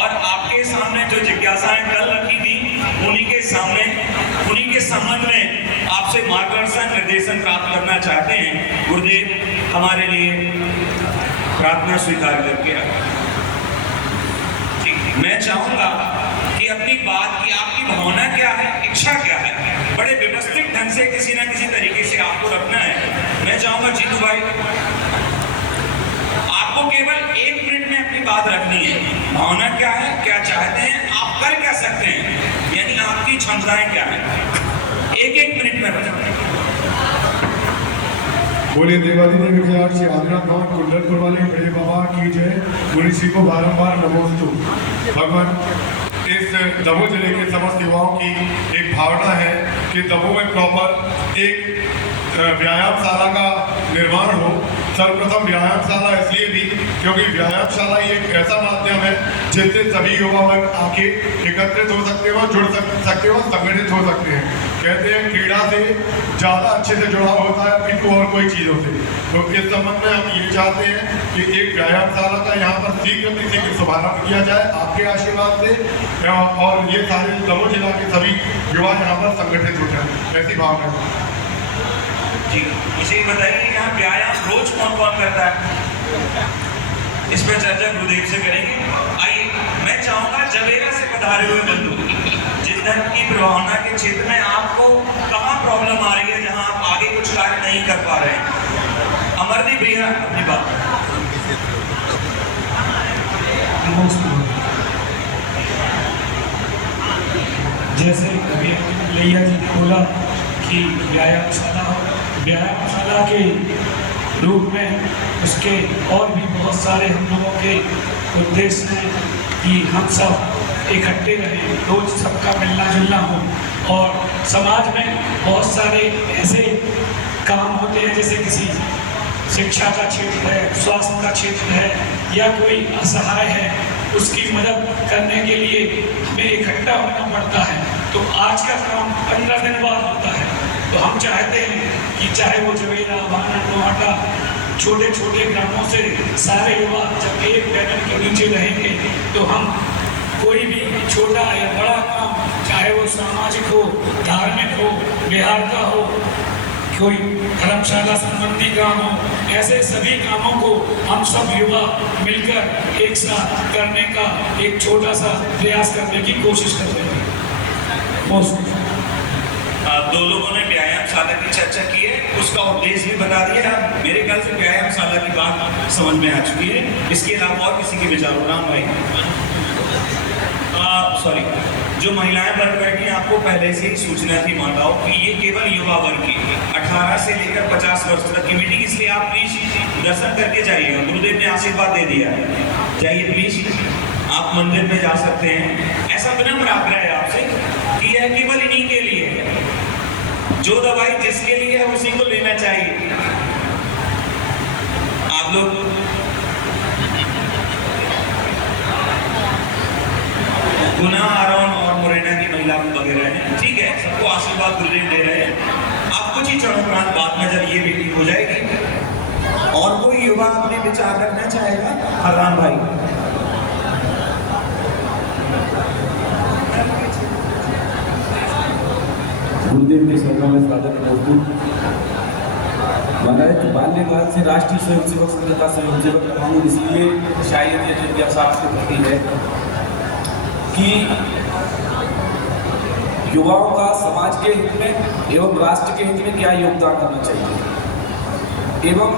और आपके सामने जो जिज्ञासाएं कल रखी थी उन्हीं के संबंध में आपसे मार्गदर्शन निर्देशन प्राप्त करना चाहते हैं। गुरुदेव हमारे लिए प्रार्थना स्वीकार करके मैं चाहूंगा कि अपनी बात की आपकी भावना क्या है, इच्छा क्या है, बड़े व्यवस्थित ढंग से किसी ना किसी तरीके से आपको रखना है। मैं चाहूंगा जीतू भाई आपको केवल 1 मिनट में अपनी बात रखनी है। भावना क्या है, क्या चाहते हैं, आप कर क्या सकते हैं, यानी आपकी क्षमताएं क्या है, 1-1 मिनट में बताएं। बोले देवादिदेव विजयार श्री आदिनाथ भवन कुंडलपुर वाले बड़े बाबा की जय। मुनि श्री को बारंबार नमोस्तु। भगवान इस दमोह जिले के समस्त युवाओं की एक भावना है कि दमोह में प्रॉपर एक व्यायामशाला का निर्माण हो। सर्वप्रथम व्यायामशाला इसलिए भी क्योंकि व्यायामशाला ही एक ऐसा माध्यम है जिससे सभी युवा वर्ग आके एकत्रित हो सकते हो, जुड़ सकते हो, संगठित हो सकते हैं। कहते हैं क्रीड़ा से ज़्यादा अच्छे से जुड़ा होता है किंतु और कोई चीज़ों से। तो इस संबंध में हम ये चाहते हैं कि एक व्यायामशाला का यहाँ पर शीघ्र शुभारंभ किया जाए आपके आशीर्वाद से, और ये सारे दमोह जिला के सभी युवा यहाँ पर संगठित हो जाए, ऐसी भावना है जी। इसे बताइए यहाँ व्यायाम रोज कौन कौन करता है, इस पर चर्चा गुरुदेव से करेंगे। आइए मैं चाहूंगा जवेरा से पधारे हुए बंधु, जिस धर्म की प्रभावना के क्षेत्र में आपको कहाँ प्रॉब्लम आ रही है, जहाँ आप आगे कुछ कार्य नहीं कर पा रहे हैं, अमरदीप भैया अपनी बात। जैसे लैया जी ने बोला कि व्यायामशाला के रूप में उसके और भी बहुत सारे हम लोगों के उद्देश्य हैं कि हम सब इकट्ठे रहें, रोज सबका मिलना जुलना हो। और समाज में बहुत सारे ऐसे काम होते हैं जैसे किसी शिक्षा का क्षेत्र है, स्वास्थ्य का क्षेत्र है, या कोई असहाय है, उसकी मदद करने के लिए हमें इकट्ठा होना पड़ता है। तो आज का काम 15 दिन बाद होता है। तो हम चाहते हैं कि चाहे वो जवेरा, वाना, नोहाटा, छोटे छोटे ग्रामों से सारे युवा जब एक बैनर के नीचे रहेंगे तो हम कोई भी छोटा या बड़ा काम, चाहे वो सामाजिक हो, धार्मिक हो, बिहार का हो, कोई धर्मशाला संबंधी काम हो, ऐसे सभी कामों को हम सब युवा मिलकर एक साथ करने का एक छोटा सा प्रयास करने की कोशिश कर रहे हैं। दो लोगों ने व्यायामशाला की चर्चा की है, उसका उद्देश्य भी बता दिया। मेरे ख्याल से व्यायामशाला की बात समझ में आ चुकी है। इसके अलावा और किसी के विचारों, राम भाई सॉरी, जो महिलाएं वर्ग बैठी हैं, आपको पहले से ही सूचना थी माताओं कि ये केवल युवा वर्ग की 18 से लेकर 50 वर्ष तक की मीटिंग, इसलिए आप प्लीज दर्शन करके जाइएगा। गुरुदेव ने आशीर्वाद दे दिया है, जाइए प्लीज, आप मंदिर में जा सकते हैं। ऐसा विनम्र आग्रह है आपसे कि यह केवल इन्हीं के लिए है, जो दवाई जिसके लिए है उसी को लेना चाहिए। आप लोग गुना, आरोन और मुरैना की महिला वगैरह हैं, ठीक है, सबको आशीर्वाद गुरुदेव दे रहे हैं। आप कुछ ही क्षणों बाद में जब ये मीटिंग हो जाएगी और कोई युवा अपने विचार रखना चाहेगा, हरराम भाई। गुरुदेव के शरणों में स्वागत प्रस्तुत। महाराज बाल्यकाल से राष्ट्रीय स्वयंसेवक संघ का स्वयंसेवक रहा हूँ, इसलिए शायद ये जिज्ञासा आपके प्रति है कि युवाओं का समाज के हित में एवं राष्ट्र के हित में क्या योगदान करना चाहिए, एवं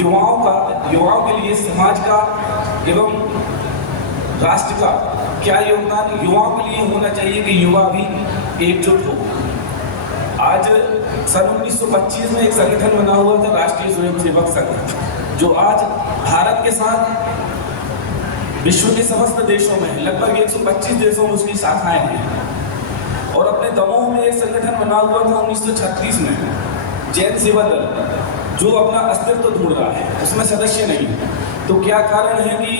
युवाओं के लिए समाज का एवं राष्ट्र का क्या योगदान युवाओं के लिए होना चाहिए कि युवा भी एकजुट हो। आज सन 1925 में एक संगठन बना हुआ था, राष्ट्रीय स्वयंसेवक संघ, जो आज भारत के साथ विश्व के समस्त देशों में लगभग 125 देशों में उसकी शाखाएं हैं। और अपने दमोह में एक संगठन बना हुआ था 1936 में, जैन सेवा दल, जो अपना अस्तित्व ढूंढ रहा है, उसमें सदस्य नहीं। तो क्या कारण है कि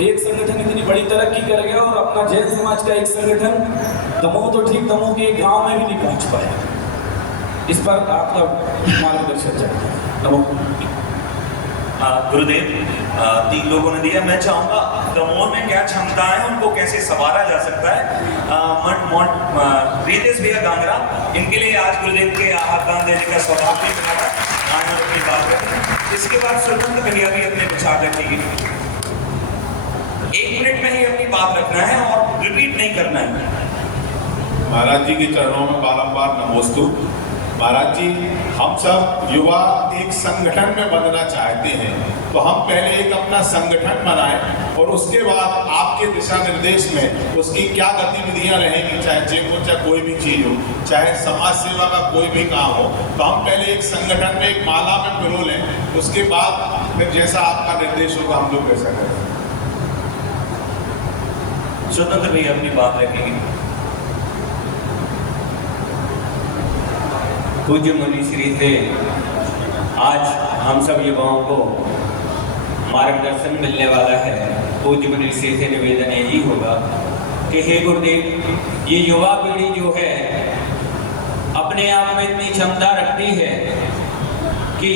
एक संगठन इतनी बड़ी तरक्की कर गया और अपना जैन समाज का एक संगठन दमोह तो ठीक, दमोह के गांव में भी नहीं पहुंच पाया। इस पर आपका मार्गदर्शन चाहिए। गुरुदेव 3 लोगों ने दिया। मैं चाहूँगा दमोह में क्या क्षमता है उनको कैसे संवारा जा सकता है। रितेश भैया गांगरा, इनके लिए आज गुरुदेव के आह्वान देने का सौभाग्य मिला था, आए और अपनी बात रखें। इसके बाद स्वतंत्र भैया भी अपने विचार रखेंगे। 1 मिनट में ही अपनी बात रखना है और रिपीट नहीं करना है। महाराज जी के चरणों में बारंबार नमोस्तु। महाराज जी, हम सब युवा एक संगठन में बनना चाहते हैं, तो हम पहले एक अपना संगठन बनाएं और उसके बाद आपके दिशा निर्देश में उसकी क्या गतिविधियां रहेंगी, चाहे चेक हो, चाहे कोई भी चीज हो, चाहे समाज सेवा का कोई भी काम हो, तो हम पहले एक संगठन में एक माला में पिरो लें। उसके बाद फिर जैसा आपका निर्देश होगा हम लोग वैसा करें। स्वतंत्र भैया अपनी बात रखेंगे। पूज्य मुनि श्री से आज हम सब युवाओं को मार्गदर्शन मिलने वाला है। पूज्य मुनि श्री से निवेदन यही होगा कि हे गुरुदेव, ये युवा पीढ़ी जो है अपने आप में इतनी क्षमता रखती है कि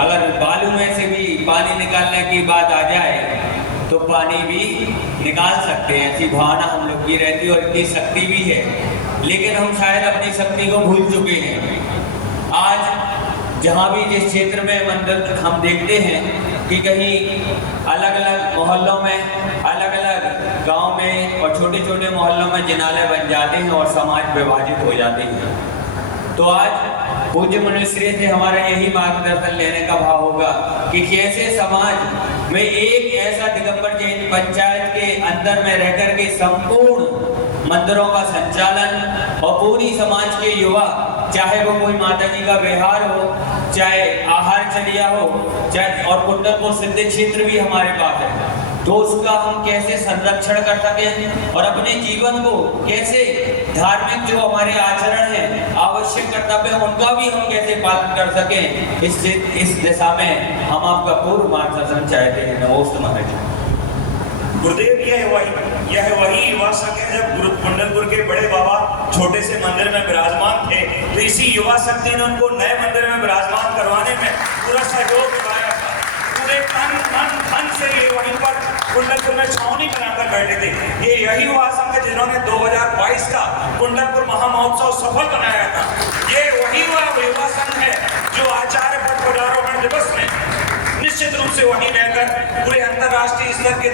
अगर बालू में से भी पानी निकालने की बात आ जाए तो पानी भी निकाल सकते हैं, ऐसी भावना हम लोग की रहती है और इतनी शक्ति भी है। लेकिन हम शायद अपनी शक्ति को भूल चुके हैं। आज जहाँ भी जिस क्षेत्र में मंदिर हम देखते हैं कि कहीं अलग अलग मोहल्लों में, अलग अलग गांव में और छोटे छोटे मोहल्लों में जिनाले बन जाते हैं और समाज विभाजित हो जाते हैं। तो आज पूज्य मुनिश्री से हमारा यही मार्गदर्शन लेने का भाव होगा कि कैसे समाज में एक ऐसा दिगंबर जैन पंचायत के अंदर में रहकर के संपूर्ण मंदिरों का संचालन और पूरी समाज के युवा, चाहे वो कोई माता जी का विहार हो, चाहे आहार चलिया हो, चाहे और कुंडलपुर सिद्ध क्षेत्र भी हमारे पास है, तो उसका हम कैसे संरक्षण कर सकें और अपने जीवन को कैसे धार्मिक जो हमारे आचरण है, आवश्यक कर्तव्य है, उनका भी हम कैसे पालन कर सकें, इस दिशा में हम आपका पूर्ण मार्गदर्शन चाहते हैं। नमोस्तु महाराज। गुरुदेव यह वही युवा संघ है जब कुंडलपुर के बड़े बाबा छोटे से मंदिर में विराजमान थे, तो इसी युवा शक्ति ने उनको नए मंदिर में विराजमान करवाने में पूरा सहयोग निभाया था। पूरे तन मन धन से ये वहीं पर कुंडलपुर में छावनी बनाकर बैठे थे। ये यही युवा संघ है जिन्होंने 2022 का कुंडलपुर महामहोत्सव सफल बनाया था। ये वही युवा संघ है जो आचार्य पद पदारोहण दिवस में निश्चित रूप से वहीं रहकर पूरे अंतर्राष्ट्रीय स्तर के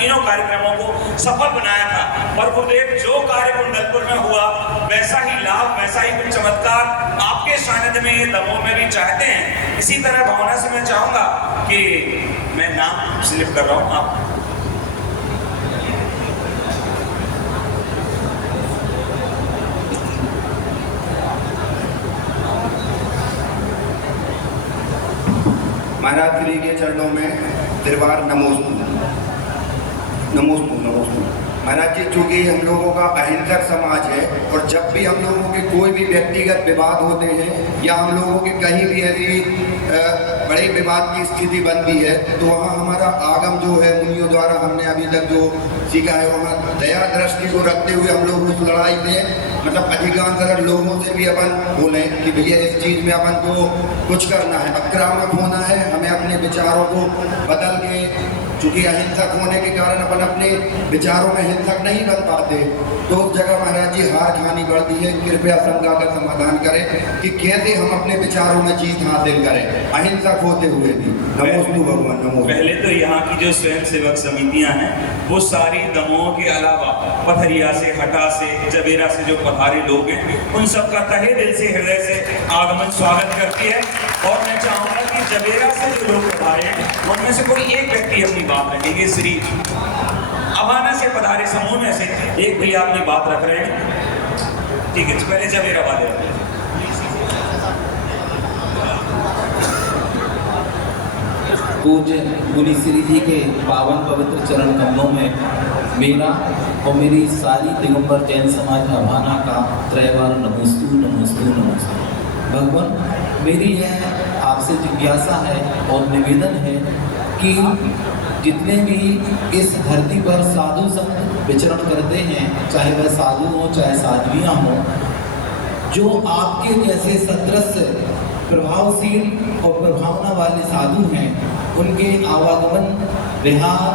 तीनों कार्यक्रमों को सफल बनाया था। और गुरुदेव जो कार्य कुंडलपुर में हुआ वैसा ही लाभ, वैसा ही कुछ चमत्कार आपके सानिध्य में ये दमोह में भी चाहते हैं। इसी तरह भावना से मैं चाहूंगा कि मैं नाम स्लिप कर रहा हूँ आप महाराज श्री के चरणों में दरबार नमोस्तु। महाराज जी, चूंकि हम लोगों का अहिंसक समाज है और जब भी हम लोगों के कोई भी व्यक्तिगत विवाद होते हैं या हम लोगों के कहीं भी ऐसी बड़े विवाद की स्थिति बनती है, तो वहाँ हमारा आगम जो है मुनियों द्वारा हमने अभी तक जो सीखा है, वहाँ दया दृष्टि को रखते हुए हम लोग उस लड़ाई में मतलब अधिकांश अगर लोगों से भी अपन बोले कि भैया इस चीज़ में अपन को कुछ करना है, आक्रामक होना है, हमें अपने विचारों को बदल के, चूँकि अहिंसक होने के कारण अपन अपने विचारों में हिंसक नहीं बन पाते, तो उस जगह महाराज जी हार खानी पड़ती है। कृपया शंका का समाधान करें कि कैसे हम अपने विचारों में जीत हासिल करें अहिंसक होते हुए भी। नमोस्तु भगवान नमो। पहले तो यहाँ की जो स्वयं सेवक समितियाँ हैं वो सारी दमोह के अलावा पथरिया से, हटा से, जबेरा से जो पधारे लोग हैं उन सबका तहे दिल से, हृदय से आगमन स्वागत करती है। और मैं चाहूँगा कि जबेरा से जो लोग पधारे हैं उनमें से कोई एक व्यक्ति अपनी बात रखेंगे। श्री अभाना से पधारे समूह में से एक भैया अपनी बात रख रहे हैं, ठीक है, पहले जबेरा वाले। पूज्य मुनि श्री जी के पावन पवित्र चरण कमलों में मेरा और मेरी सारी दिगंबर जैन समाज अभाना का त्रैवार नमोस्तु नमोस्तु नमोस्तु। भगवान, मेरी यह आपसे जिज्ञासा है और निवेदन है कि जितने भी इस धरती पर साधु संत विचरण करते हैं, चाहे वह साधु हो चाहे साध्वियाँ हों, जो आपके जैसे सदृश प्रभावशील और प्रभावना वाले साधु हैं, उनके आवागमन, विहार,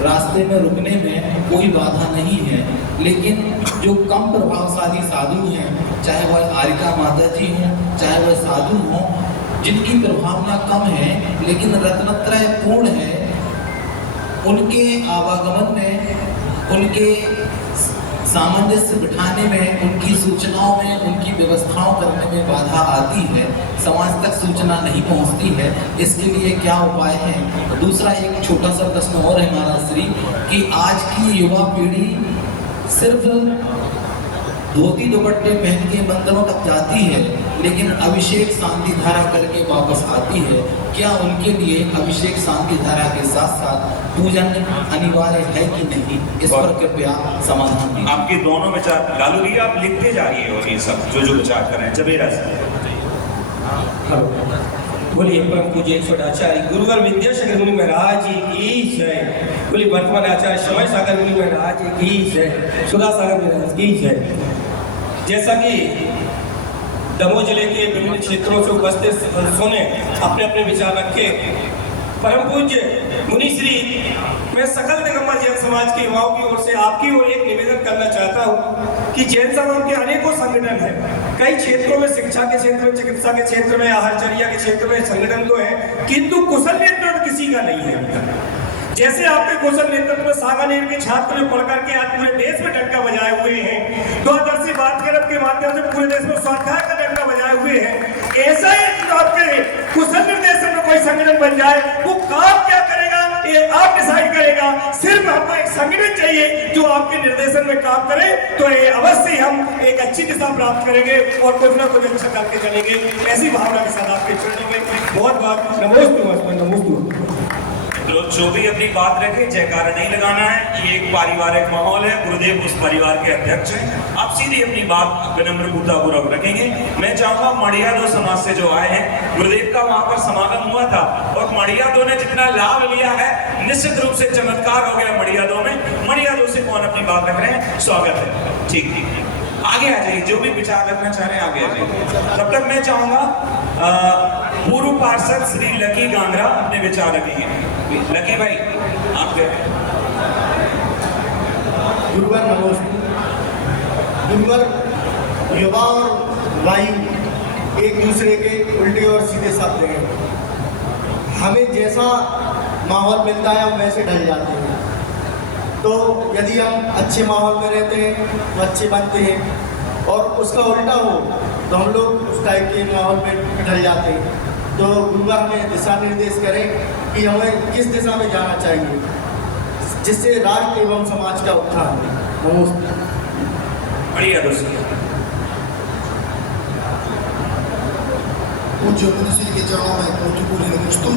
रास्ते में रुकने में कोई बाधा नहीं है। लेकिन जो कम प्रभावशाली साधु हैं, चाहे वह आरिका माता जी हों, चाहे वह साधु हों, जिनकी प्रभावना कम है लेकिन रत्नत्रय पूर्ण है, उनके आवागमन में, उनके सामंजस्य बिठाने में, उनकी सूचनाओं में, उनकी व्यवस्थाओं करने में बाधा आती है, समाज तक सूचना नहीं पहुंचती है। इसके लिए क्या उपाय हैं? दूसरा एक छोटा सा प्रश्न और है महाराज श्री कि आज की युवा पीढ़ी सिर्फ धोती दुपट्टे पहन के मंदिरों तक जाती है, लेकिन अभिषेक शांति धारा करके वापस आती है। क्या उनके लिए अभिषेक शांति धारा के साथ साथ पूजन अनिवार्य है कि नहीं? इस पर कृपया समाधान दीजिए। आपके दोनों विचार लालू जी आप लिखते जा रही हो, ये सब जो विचार कर रहे हैं जबेरा से। बोलिए परम पूज्य 108 आचार्य गुरुवर विद्यासागर मुनि महाराज जी की जय। बोलिए वर्तमान आचार्य समय सागर मुनि महाराज जी की जय। सुधा सागर महाराज की जय। जैसा कि दमोह जिले के विभिन्न क्षेत्रों से उपस्थित सदस्यों ने अपने अपने विचार रखे, परम पूज्य मुनि श्री, मैं सकल दिगंबर जैन समाज के युवाओं की ओर से आपकी ओर एक निवेदन करना चाहता हूँ कि जैन समाज के अनेकों संगठन हैं, कई क्षेत्रों में, शिक्षा के क्षेत्र में, चिकित्सा के क्षेत्र में, आहारचर्या के क्षेत्र में संगठन तो है, किंतु कुशल नेतृत्व किसी का नहीं है। जैसे आपके कुशल नेतृत्व में सागानेर के छात्र ने पढ़ करके आज पूरे देश में डंका बजाए हुए हैं, दूरदर्शी बात करब के माध्यम से पूरे देश में स्वाध्याय का डंका बजाए हुए हैं, ऐसा ही आपके कुशल निर्देशन में कोई संगठन बन जाए, वो काम क्या करेगा ये आप डिसाइड करेगा। सिर्फ हमको एक संगठन चाहिए जो आपके निर्देशन में काम करे, तो ये अवश्य हम एक अच्छी दिशा प्राप्त करेंगे और कुछ ना कुछ अच्छा करके चलेंगे। ऐसी भावना के साथ आपके चरणों में बहुत बहुत नमोस्तु। तो जो भी अपनी बात रखे, जयकारा नहीं लगाना है, ये एक पारिवारिक माहौल है, गुरुदेव उस परिवार के अध्यक्ष हैं। आप सीधी अपनी बात विनम्रता पूर्वक रखेंगे। मैं चाहूंगा मड़ियादो समाज से जो आए हैं, गुरुदेव का वहां पर समागम हुआ था और मड़ियादो ने जितना लाभ लिया है, निश्चित रूप से चमत्कार हो गया मड़ियादो में। मड़ियादो से कौन अपनी बात रख रहे हैं? स्वागत है। ठीक ठीक, आगे आ जाइए, जो भी विचार रखना चाह रहे हैं आगे आ जाइए। तब तक मैं चाहूंगा पूर्व पार्षद श्री लकी गांगरा अपने विचार रखेंगे। लकी भाई आप क्या? गुरुवर नमस्ते। गुरुवर, युवा और वायु एक दूसरे के उल्टे और सीधे शब्द हैं। हमें जैसा माहौल मिलता है हम वैसे ढल जाते हैं। तो यदि हम अच्छे माहौल में रहते हैं तो अच्छे बनते हैं, और उसका उल्टा हो तो हम लोग उस टाइप के माहौल में ढल जाते हैं। तो गुरुवर हमें दिशा निर्देश करें कि हमें किस दिशा में जाना चाहिए जिससे राष्ट्र एवं समाज का उत्थान हो। नमस्ते। बढ़िया दोस्तों, पूज्य मुनि के चरणों में कोटि नमस्तु।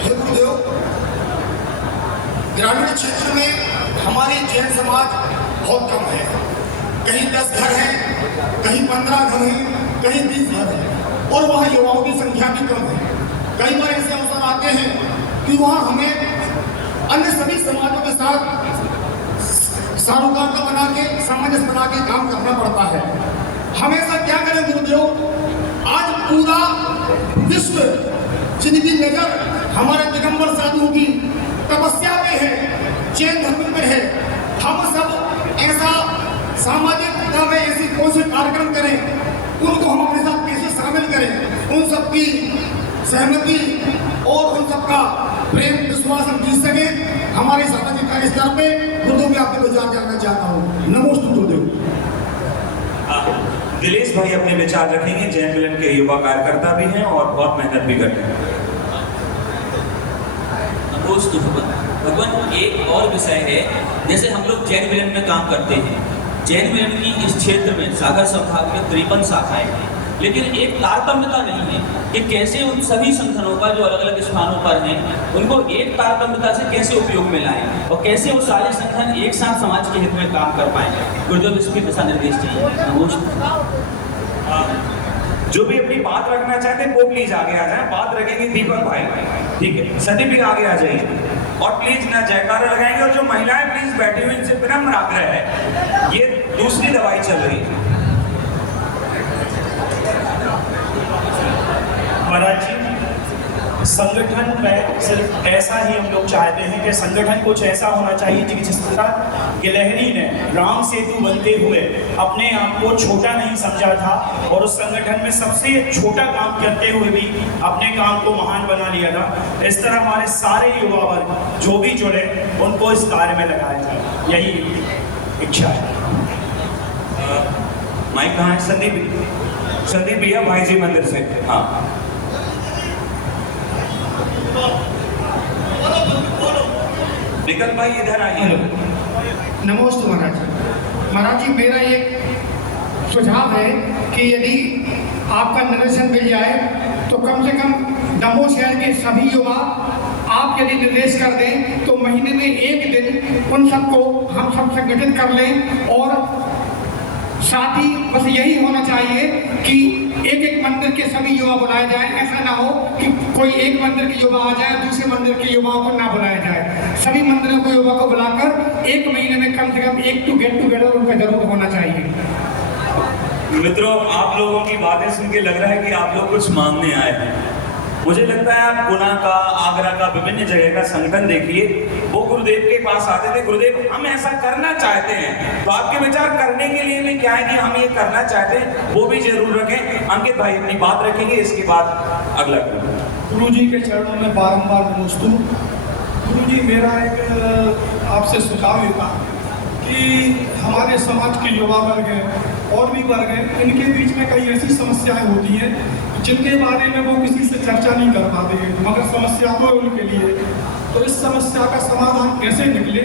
हे गुरुदेव, ग्रामीण क्षेत्र में हमारी जैन समाज बहुत कम है। कहीं 10 घर हैं, कहीं 15 घर हैं, कहीं 20 घर हैं, और वहाँ युवाओं की संख्या भी कम है। कई बार ऐसे अवसर आते हैं कि वहाँ हमें अन्य सभी समाजों के साथ सारोकारता बना के, सामंजस्य बना के काम करना पड़ता है। हमेशा क्या करें गुरुदेव, आज पूरा विश्व जिनकी नजर हमारे दिगंबर साधुओं की तपस्या पे है, जैन धर्म पे है, हम सब ऐसा सामाजिकता में ऐसी कौन से कार्यक्रम करें, उनको हम अपने साथ कैसे शामिल करें, उन सबकी सहमति और उन सबका प्रेम विश्वास हम जीत सके। हमारे सामाजिक कार्य स्तर पे गुरुदेव में आपके विचार जानना चाहता हूँ। नमोस्तु गुरुदेव। दिलेश भाई अपने विचार रखेंगे, जैन मिलन के युवा कार्यकर्ता भी हैं और बहुत मेहनत भी करते हैं। भगवान, एक और विषय है, जैसे हम लोग जैन मिलन में काम करते हैं, जैन मिलन की इस क्षेत्र में सागर संभाग में 53 शाखाएं हैं, लेकिन एक तारतम्यता नहीं है कि कैसे उन सभी संगठनों का जो अलग अलग स्थानों पर हैं, उनको एक तारतम्यता से कैसे उपयोग में लाएं और कैसे वो सारे संगठन एक साथ समाज के हित में काम कर पाएंगे। गुरुदेव इसकी दिशा निर्देश चाहिए। जो भी अपनी बात रखना चाहते हैं वो प्लीज आगे आ जाए। बात रखेंगे दीपक भाई, ठीक है, सदी भी आगे आ जाइए और प्लीज ना जयकारा लगाएंगे। और जो महिलाएं प्लीज बैठी हुई, इनसे विनम्र आग्रह है, ये दूसरी दवाई चल रही है। महाराज जी, संगठन में सिर्फ ऐसा ही हम लोग चाहते हैं कि संगठन कुछ ऐसा होना चाहिए कि जिस तरह गिलहरी ने राम सेतु बनते हुए अपने आप को छोटा नहीं समझा था और उस संगठन में सबसे छोटा काम करते हुए भी अपने काम को महान बना लिया था, इस तरह हमारे सारे युवा वर्ग जो भी जुड़े उनको इस कार्य में लगाया जाए, यही इच्छा है। माइक कहाँ है? संदीप भैया भाई जी मंदिर से। हाँ, विकल्प भाई इधर आइए। नमस्ते महाराज जी। महाराज जी, मेरा एक सुझाव है कि यदि आपका निर्देशन मिल जाए तो कम से कम दमोह शहर के सभी युवा आप यदि निर्देश कर दें तो महीने में एक दिन उन सबको हम सब संगठित कर लें। और साथ ही बस यही होना चाहिए कि एक एक मंदिर के सभी युवा बुलाए जाएं। ऐसा ना हो कि कोई एक मंदिर के युवा आ जाए, दूसरे मंदिर के युवाओं को ना बुलाया जाए। सभी मंदिरों के युवा को बुलाकर एक महीने में कम से कम एक गेट टुगेदर उनका जरूर होना चाहिए। मित्रों, आप लोगों की बातें सुन के लग रहा है कि आप लोग कुछ मांगने आए हैं। मुझे लगता है आप गुना का, आगरा का, विभिन्न जगह का संगठन देखिए, वो गुरुदेव के पास आते थे, गुरुदेव हम ऐसा करना चाहते हैं, तो आपके विचार करने के लिए भी क्या है कि हम ये करना चाहते हैं वो भी जरूर रखें। अंकित भाई अपनी बात रखेंगे, इसके बाद अगला गुरु जी के चरणों में बारंबार नमस्तु। गुरु जी, मेरा एक आपसे सुझाव ये था कि हमारे समाज के युवा वर्ग हैं और भी वर्ग हैं, इनके बीच में कई ऐसी समस्याएं होती हैं जिनके बारे में वो किसी से चर्चा नहीं कर पाते हैं, मगर समस्या तो है उनके लिए। तो इस समस्या का समाधान कैसे निकले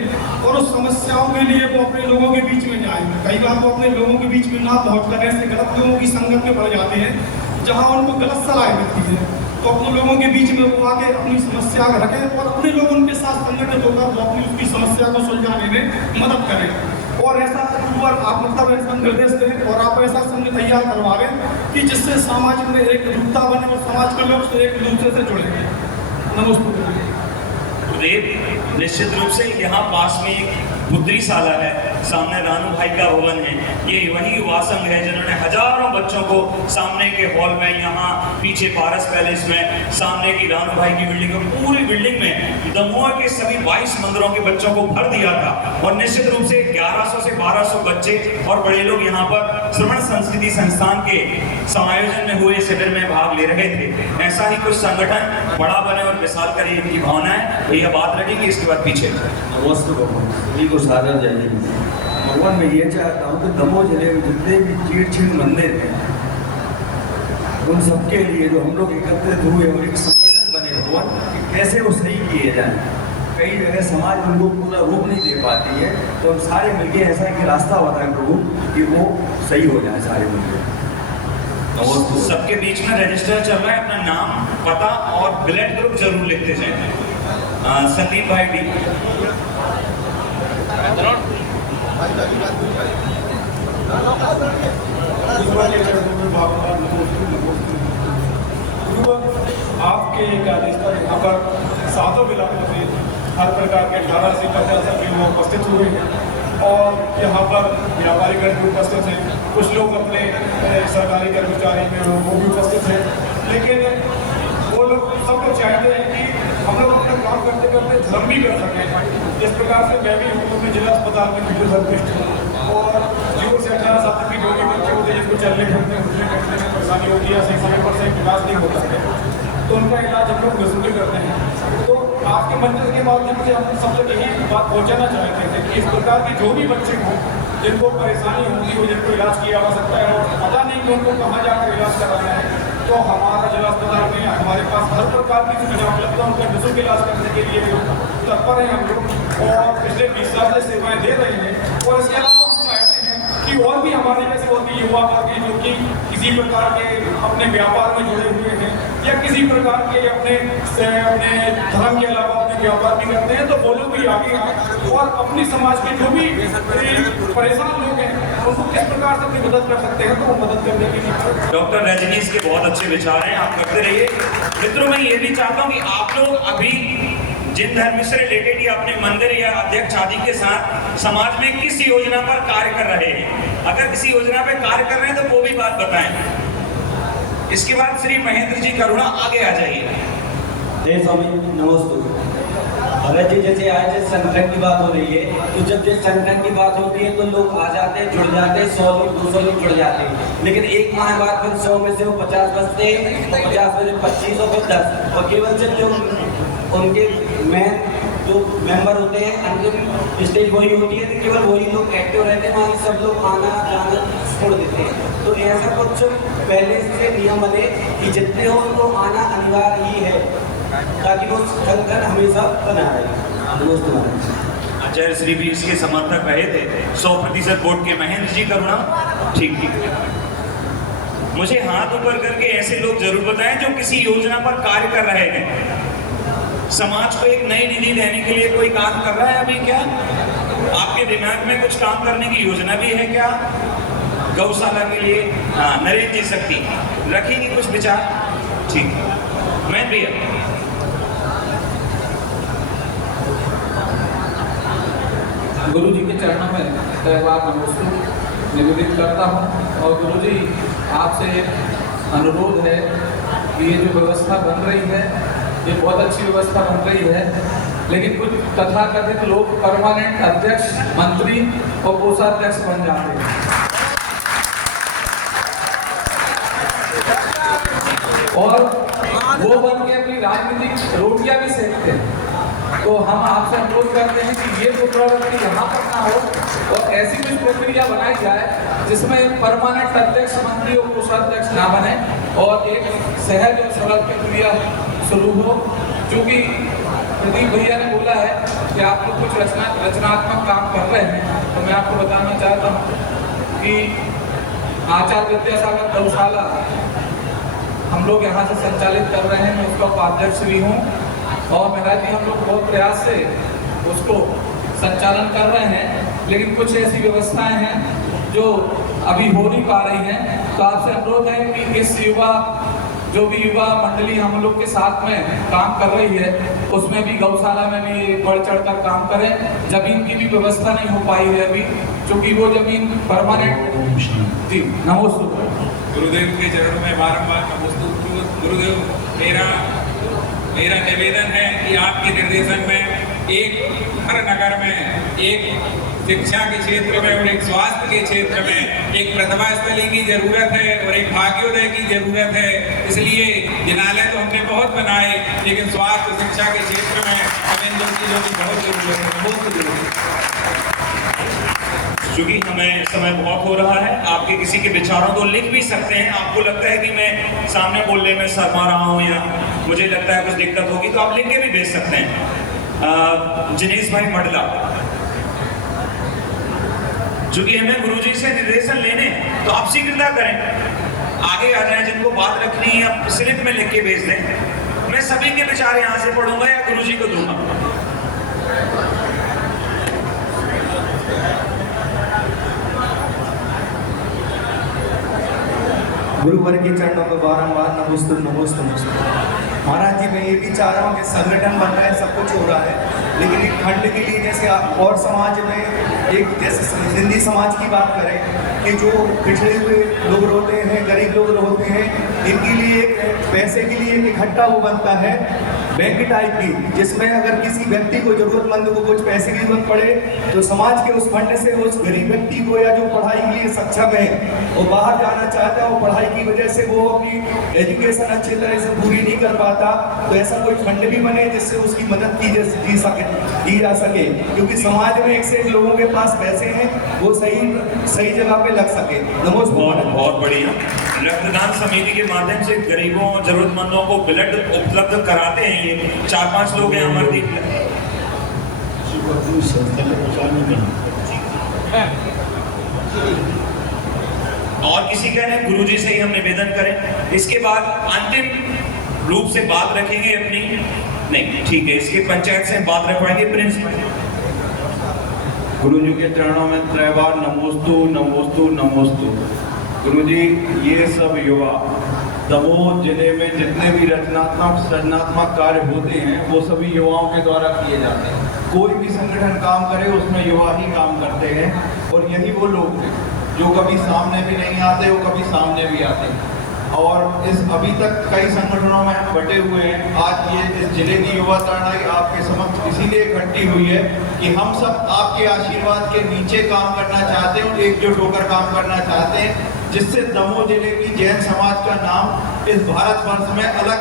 और उस समस्याओं के लिए वो अपने लोगों के बीच में जाए। कई बार वो अपने लोगों के बीच में ना पहुँचकर ऐसे गलत लोगों की संगत में पड़ जाते हैं जहाँ उनको गलत सलाह मिलती है। तो अपने लोगों के बीच में वो आके अपनी समस्या रखें और अपने लोग उनके साथ संगठित होकर वो अपनी उसकी समस्या को सुलझाने में मदद करें। और ऐसा आप मतलब ऐसा निर्देश दें और आप ऐसा संघ तैयार करवाएं कि जिससे समाज में एक एकता बने और समाज के लोग एक दूसरे से जुड़े। नमस्ते गुरुदेव। निश्चित रूप से यहाँ पास में एक पुत्रीशाला है, सामने रानू भाई का भवन है, ये वही युवा संघ है जिन्होंने हजारों बच्चों को सामने के हॉल में, यहाँ पीछे पारस पैलेस में, सामने की रानू भाई की बिल्डिंग में, पूरी बिल्डिंग में दमोह के सभी 22 मंदिरों के बच्चों को भर दिया था। और निश्चित रूप से 1100 से 1200 बच्चे और बड़े लोग यहाँ पर श्रवण संस्कृति संस्थान के समायोजन में हुए शिविर में भाग ले रहे थे। ऐसा ही कुछ संगठन बड़ा बने और विशाल करे, इनकी भावना है। भैया बात रखेंगे, इसके बाद पीछे सादर जय हिंद। भगवान, मैं ये चाहता हूँ कि दमोह जिले में जितने भी चीड़ मंदिर हैं उन सबके लिए जो हम लोग एकत्रित हुए और एक संगठन बने भगवान कि कैसे वो सही किए जाएं। कई जगह समाज उनको पूरा रूप नहीं दे पाती है, तो हम सारे मिलके ऐसा कि रास्ता बताएं प्रभु कि वो सही हो जाए सारे मिलकर। सबके बीच में रजिस्टर चल रहा है, अपना नाम, पता और ब्लड ग्रुप जरूर लिखते जाएं। संदीप भाई डी। आपके एक आदेश पर यहाँ पर सातों इलाकों से हर प्रकार के 18 से 50 युवा उपस्थित हुए हैं और यहाँ पर व्यापारी गण भी उपस्थित हैं, कुछ लोग अपने सरकारी कर्मचारी में वो भी उपस्थित हैं। लेकिन वो लोग सब लोग चाहते हैं कि हम लोग अपना काम करते करते धर्म भी कर सकें। इस प्रकार से मैं भी हूँ अपने जिला अस्पताल में फिजियोथेरेपिस्ट हूँ और 0 से 18 साल तक की जो भी बच्चे होते हैं जिनको चलने फिरने उठने बैठने में परेशानी होती है, सही समय पर सही विकास नहीं होता है, तो उनका इलाज हम लोग वसूली करते हैं। तो आपके मंदिर के माध्यम से हम सब तक यही बात पहुँचाना चाहते थे कि इस प्रकार के जो भी बच्चे हों जिनको परेशानी होती हो, जिनको इलाज किया जा सकता है और पता नहीं कि उनको कहाँ जाकर इलाज कराना है, तो हमारा जिला अस्पताल में हमारे पास हर प्रकार की सुविधा उपलब्ध है। उनका निःशुल्क इलाज करने के लिए तत्पर हैं हम लोग और पिछले 20 साल से सेवाएं दे रहे हैं। और इसके अलावा हम चाहते हैं कि और भी हमारे जैसे और भी युवा वर्ग जो कि किसी प्रकार के अपने व्यापार में जुड़े हुए हैं या किसी प्रकार के अपने धर्म के अलावा अपने व्यापार भी करते हैं, तो वो लोग भी आगे आए और अपनी समाज के जो भी परेशान लोग हैं उनको किस प्रकार से अपनी मदद कर सकते हैं, तो वो मदद करने के लिए। डॉक्टर रजनीश के बहुत अच्छे विचार हैं, आप करते रहिए। मित्रों, मैं ये भी चाहता हूँ कि आप लोग अभी जिन धर्म से रिलेटेड या अपने मंदिर या अध्यक्ष आदि के साथ समाज में किस योजना पर कार्य कर रहे हैं, अगर किसी योजना पे कार्य कर रहे हैं तो वो भी बात बताएं। इसके बाद श्री महेंद्र जी करुणा आगे आ जाइए। हे स्वामी नमस्ते। भरत जी जैसे आज संगठन की बात हो रही है, तो जब जिस संगठन की बात होती है तो लोग आ जाते हैं, जुड़ जाते हैं, 100 लोग 200 लोग जुड़ जाते हैं, लेकिन एक माह बाद फिर 100 में से वो 50 बचते हैं, 50 में से 25 और फिर 10, और केवल सिर्फ जो उनके मेन जो मेंबर होते हैं अंतिम स्टेज वही होती है, तो केवल वही लोग एक्टिव रहते हैं, वहाँ सब लोग आना जाना छोड़ देते हैं। तो ऐसा कुछ पहले से नियम बने कि जितने हो उनको आना अनिवार्य ही है, ताकि वो संगठन हमेशा बना रहे। आचार्य श्री भी इसके समर्थक रहे थे। 100% वोट के महेंद्र जी करुणा, ठीक ठीक। मुझे हाथ ऊपर करके ऐसे लोग जरूर बताएं जो किसी योजना पर कार्य कर रहे हैं। समाज को एक नई निधि देने के लिए कोई काम कर रहा है अभी क्या? आपके दिमाग में कुछ काम करने की योजना भी है क्या? गौशाला के लिए? हाँ, नरेंद्र जी शक्ति रखेंगे कुछ विचार? ठीक, मैं भी गुरु जी के चरणों में त्यौहार नमस्ते निवेदित करता हूँ। और गुरु जी आपसे अनुरोध है कि ये जो व्यवस्था बन रही है, ये बहुत अच्छी व्यवस्था बन रही है, लेकिन कुछ तथाकथित लोग परमानेंट अध्यक्ष, मंत्री और कोषाध्यक्ष बन जाते हैं, और वो बन के अपनी राजनीतिक रोटियां भी सेकते हैं। तो हम आपसे अनुरोध करते हैं कि ये जो प्रवृत्ति यहाँ पर ना हो, और ऐसी कुछ प्रक्रिया बनाई जाए जिसमें परमानेंट अध्यक्ष, मंत्री और कोषाध्यक्ष ना बने, और एक सहज और सरल प्रक्रिया शुरू हो। क्योंकि प्रदीप भैया ने बोला है कि आप लोग कुछ रचनात्मक काम कर रहे हैं, तो मैं आपको बताना चाहता हूँ कि आचार्य विद्यासागर गौशाला हम लोग यहाँ से संचालित कर रहे हैं, मैं उसका उपाध्यक्ष भी हूँ, और महाराज जी हम लोग बहुत प्रयास से उसको संचालन कर रहे हैं, लेकिन कुछ ऐसी व्यवस्थाएं हैं जो अभी हो नहीं पा रही हैं। तो आपसे अनुरोध है कि इस जो भी युवा मंडली हम लोग के साथ में काम कर रही है, उसमें भी गौशाला में भी बढ़ चढ़ कर काम करें। जमीन की भी व्यवस्था नहीं हो पाई है अभी, क्योंकि वो जमीन परमानेंट। जी नमस्ते। गुरुदेव के चरणों में बारंबार नमस्ते। गुरुदेव मेरा निवेदन है कि आपके निर्देशन में एक हर नगर में एक शिक्षा के क्षेत्र में और एक स्वास्थ्य के क्षेत्र में एक प्रतिभा स्थली की जरूरत है और एक भाग्योदय की जरूरत है। इसलिए जिनालय तो हमने बहुत बनाए, लेकिन स्वास्थ्य शिक्षा के क्षेत्र में हमें इन लोग चीज़ों की बहुत जरूरत है, बहुत जरूरत है। क्योंकि हमें समय बहुत हो रहा है, आपके किसी के विचारों को लिख भी सकते हैं। आपको लगता है कि मैं सामने बोलने में शर्मा रहा हूँ या मुझे लगता है कुछ दिक्कत होगी, तो आप लिख के भी भेज सकते हैं। जिनेश भाई मडला, चूंकि हमें गुरुजी से निर्देशन लेने, तो आप शीघ्रता करें, आगे आ जाए। जिनको बात रखनी है आप स्लिप में लिख के भेज दें। मैं सभी के विचार यहाँ से पढ़ूंगा या गुरुजी को दूंगा। गुरुवर के चरणों में बारंबार नमस्ते नमस्ते नमस्ते। महाराज जी, मैं ये भी चाह रहा हूँ कि संगठन बन रहा है, सब कुछ हो रहा है, लेकिन एक खंड के लिए जैसे और समाज में एक जैसे हिंदी समाज की बात करें कि जो पिछड़े हुए लोग रोते हैं, गरीब लोग रोते हैं, इनके लिए पैसे के लिए एक इकट्ठा वो बनता है बैंक टाइप की, जिसमें अगर किसी व्यक्ति को जरूरतमंद को कुछ पैसे की जरूरत पड़े तो समाज के उस फंड से उस गरीब व्यक्ति को या जो पढ़ाई के लिए सक्षम है वो बाहर जाना चाहता है, वो पढ़ाई की वजह से वो अपनी एजुकेशन अच्छी तरह से पूरी नहीं कर पाता, तो ऐसा कोई फंड भी बने जिससे उसकी मदद की जा सके, क्योंकि समाज में एक से एक लोगों के पास पैसे हैं, वो सही जगह पे लग सके। नमस्कार। बहुत बढ़िया। रक्तदान समिति के माध्यम से गरीबों जरूरतमंदों को ब्लड उपलब्ध कराते हैं। ये 4-5 लोग हैं अमरदीप। और किसी कह रहे हैं गुरुजी से ही हम निवेदन करें। इसके बाद अंतिम रूप से बात रखेंगे अपनी, नहीं ठीक है, इसके पंचायत से बात रखवाएंगे प्रिंसिपल। गुरुजी के चरणों में त्रैवार नमोस्तु नमोस्तु नमोस्तु। गुरुजी, ये सब युवा दमोह जिले में जितने भी रचनात्मक सृजनात्मक कार्य होते हैं वो सभी युवाओं के द्वारा किए जाते हैं। कोई भी संगठन काम करे उसमें युवा ही काम करते हैं, और यही वो लोग हैं जो कभी सामने भी नहीं आते, वो कभी सामने भी आते हैं। और इस अभी तक कई संगठनों में हम बटे हुए हैं। आज ये इस जिले की युवा ताड़ाई आपके समक्ष इसीलिए इकट्ठी हुई है कि हम सब आपके आशीर्वाद के नीचे काम करना चाहते हैं और एकजुट होकर काम करना चाहते हैं, जिससे दमोह जिले की जैन समाज का नाम इस भारतवर्ष में अलग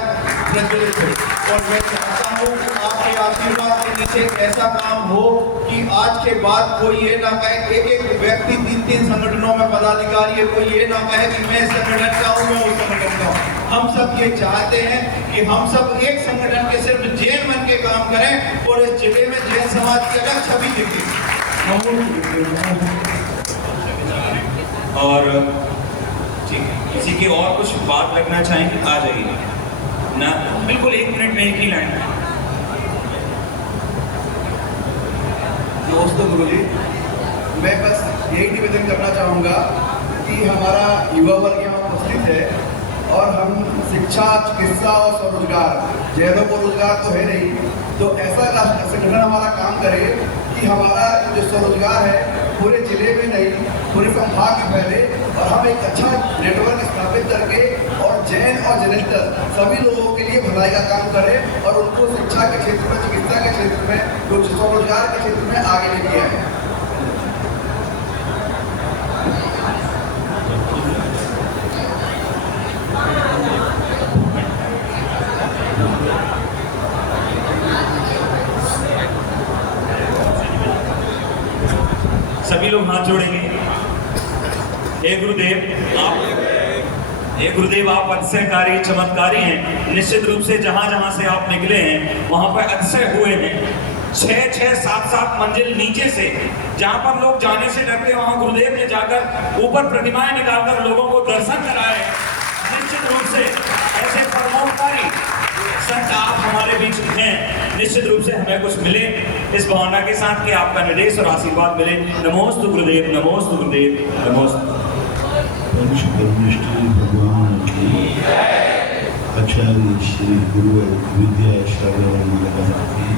प्रचलित है। और मैं चाहता हूँ कि आपके आशीर्वाद के नीचे ऐसा काम हो कि आज के बाद कोई ये ना कहे, एक एक व्यक्ति 3-3 संगठनों में पदाधिकारी है, कोई ये ना कहे कि मैं इस संगठन का हूँ, मैं उस संगठन का हूँ। हम सब ये चाहते हैं कि हम सब एक संगठन के सिर्फ जैन बन के काम करें और इस जिले में जैन समाज की अलग छवि दिखे। और ठीक है, किसी के और कुछ बात रखना चाहेंगे आ जाइए ना, बिल्कुल 1 मिनट में एक ही लाइन। दोस्तों गुरुजी, मैं बस यही निवेदन करना चाहूँगा कि हमारा युवा वर्ग यहाँ उपस्थित है और हम शिक्षा, चिकित्सा और स्वरोजगार, जैनों को रोजगार तो है नहीं, तो ऐसा संगठन हमारा काम करे कि हमारा जो स्वरोजगार है पूरे जिले में नहीं, पूरे संभाग में फैले और हम एक अच्छा नेटवर्क स्थापित करके और जैन और जैनिस्टर सभी लोगों के लिए भलाई का काम करें और उनको शिक्षा के क्षेत्र में, चिकित्सा के क्षेत्र में, स्वरोजगार के क्षेत्र में आगे लेके आए। सभी लोग हाथ जोड़ेंगे। हे गुरुदेव, आप अतिशयकारी, चमत्कारी हैं। निश्चित रूप से जहां जहां से आप निकले हैं वहां पर अतिशय हुए हैं। 6-6, 7-7 मंजिल नीचे से जहां पर लोग जाने से डरते, वहां गुरुदेव ने जाकर ऊपर प्रतिमाएं निकालकर लोगों को दर्शन कराए। निश्चित रूप से ऐसे परमोपकारी संत आप हमारे बीच हैं। निश्चित रूप से हमें कुछ मिले इस भावना के साथ कि आपका निर्देश और आशीर्वाद मिले। नमोस्तु गुरुदेव, नमोस्तु गुरुदेव, नमोस्तु। भगवान की आचार्य श्री गुरु विद्या श्रवण की